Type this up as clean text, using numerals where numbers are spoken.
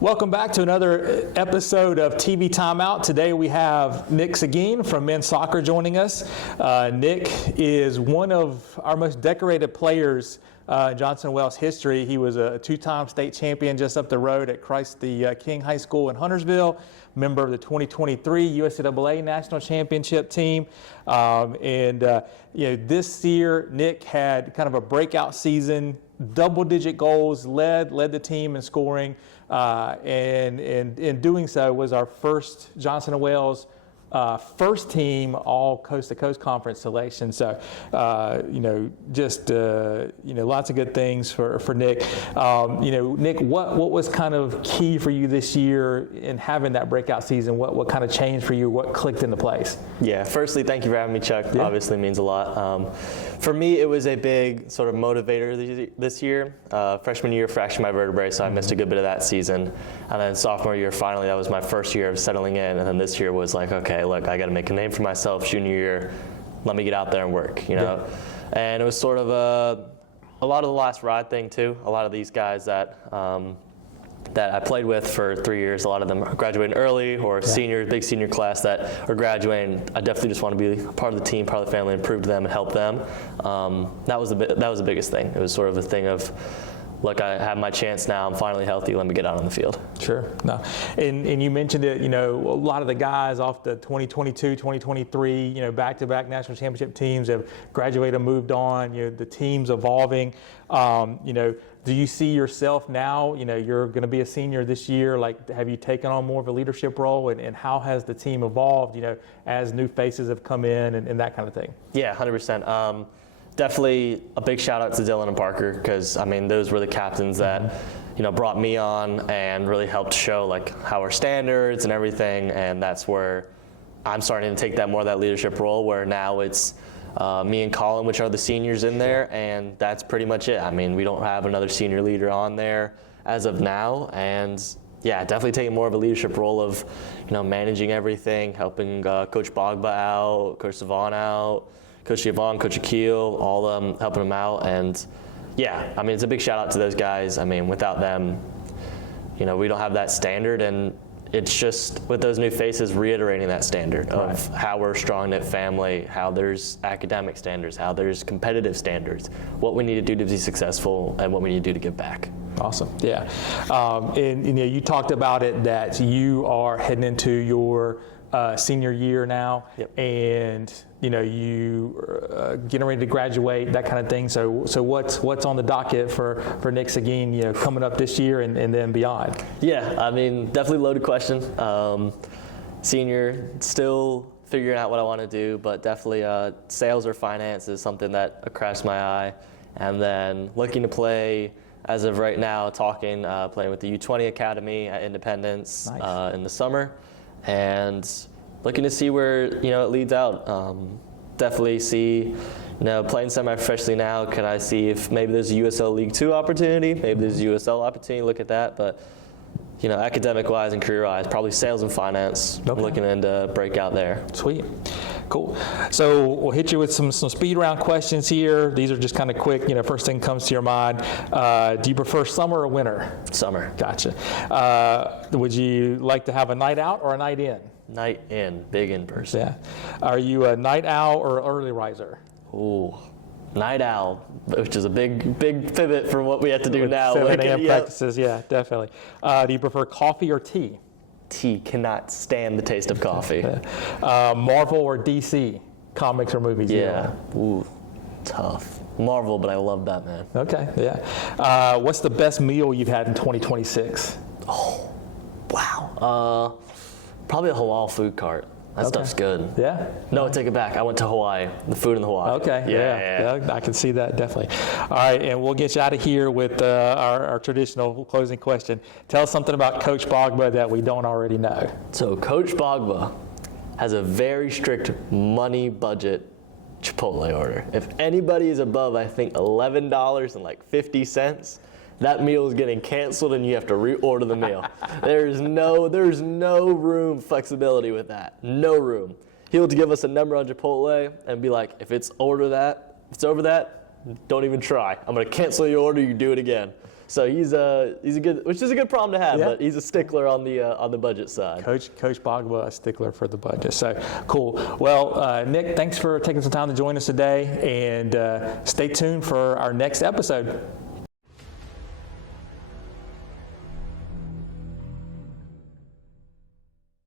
Welcome back to another episode of TV Timeout. Today we have Nick Seguin from men's soccer joining us. Nick is one of our most decorated players in Johnson & Wales history. He was a two-time state champion just up the road at Christ the King High School in Huntersville, member of the 2023 USCAA National Championship team. This year Nick had kind of a breakout season, double-digit goals, led the team in scoring, and in doing so was our first Johnson & Wales first team all coast-to-coast conference selection. So, lots of good things for Nick. Nick, what was kind of key for you this year in having that breakout season? What kind of changed for you? What clicked into place? Yeah, firstly, thank you for having me, Chuck. Yeah. Obviously means a lot. For me, it was a big sort of motivator this year. Freshman year, fractured my vertebrae, so I missed a good bit of that season. And then sophomore year, finally, that was my first year of settling in. And then this year was like, okay, look, I got to make a name for myself. Junior year, let me get out there and work, Yeah. And it was sort of a lot of the last ride thing too. A lot of these guys that I played with for 3 years, a lot of them are graduating early or big senior class that are graduating. I definitely just want to be part of the team, part of the family, and prove to them and help them. That was the biggest thing. It was sort of a thing of, look, I have my chance now. I'm finally healthy. Let me get out on the field. Sure. No. And you mentioned it, a lot of the guys off the 2022, 2023, back-to-back national championship teams have graduated, moved on. The team's evolving. Do you see yourself now, you're going to be a senior this year, like have you taken on more of a leadership role, and how has the team evolved, as new faces have come in and that kind of thing? Yeah, 100%. Definitely a big shout out to Dylan and Parker, because those were the captains that brought me on and really helped show like our standards and everything, and that's where I'm starting to take that more of that leadership role, where now it's me and Colin, which are the seniors in there, and that's pretty much it. We don't have another senior leader on there as of now, and yeah, definitely taking more of a leadership role of managing everything, helping Coach Bogba out, Coach Savon out, Coach Yvonne, Coach Akil, all of them helping them out. And yeah, it's a big shout out to those guys. Without them, we don't have that standard, and it's just with those new faces reiterating that standard of how we're a strong-knit family, how there's academic standards, how there's competitive standards, what we need to do to be successful, and what we need to do to give back. Awesome. Yeah. You talked about it that you are heading into your senior year now. Yep. And you getting ready to graduate, that kind of thing. So what's on the docket for Nick Seguin, coming up this year and then beyond? Yeah, definitely loaded question. Senior, still figuring out what I want to do, but definitely sales or finance is something that cracks my eye. And then looking to play, as of right now, playing with the U20 Academy at Independence. Nice. In the summer. And looking to see where it leads out. Definitely see, playing semi-professionally now. Can I see if maybe there's a USL League 2 opportunity? Maybe there's a USL opportunity. Look at that. But academic-wise and career-wise, probably sales and finance. Okay. Looking into break out there. Sweet. Cool. So we'll hit you with some speed round questions here. These are just kind of quick. First thing comes to your mind. Do you prefer summer or winter? Summer. Gotcha. Would you like to have a night out or a night in? Night in. Big in person. Yeah. Are you a night owl or early riser? Ooh. Night owl, which is a big pivot from what we have to do now. 7 a.m. practices, yeah, definitely. Do you prefer coffee or tea? Tea. Cannot stand the taste of coffee. Marvel or DC? Comics or movies? Yeah. Ooh, tough. Marvel, but I love Batman. Okay, yeah. What's the best meal you've had in 2026? Oh, wow. Probably a halal food cart. That stuff's good. Yeah? No, take it back. I went to Hawaii. The food in Hawaii. Okay. Yeah. I can see that, definitely. All right, and we'll get you out of here with our traditional closing question. Tell us something about Coach Bogba that we don't already know. So Coach Bogba has a very strict money budget Chipotle order. If anybody is above, I think, $11.50, that meal is getting canceled and you have to reorder the meal. There's no room flexibility with that. No room. He'll give us a number on Chipotle and be like, if it's over that, don't even try. I'm going to cancel your order, you do it again. So he's a good, which is a good problem to have, Yeah. but he's a stickler on the budget side. Coach Pogba, a stickler for the budget. So cool. Well, Nick, thanks for taking some time to join us today, and stay tuned for our next episode.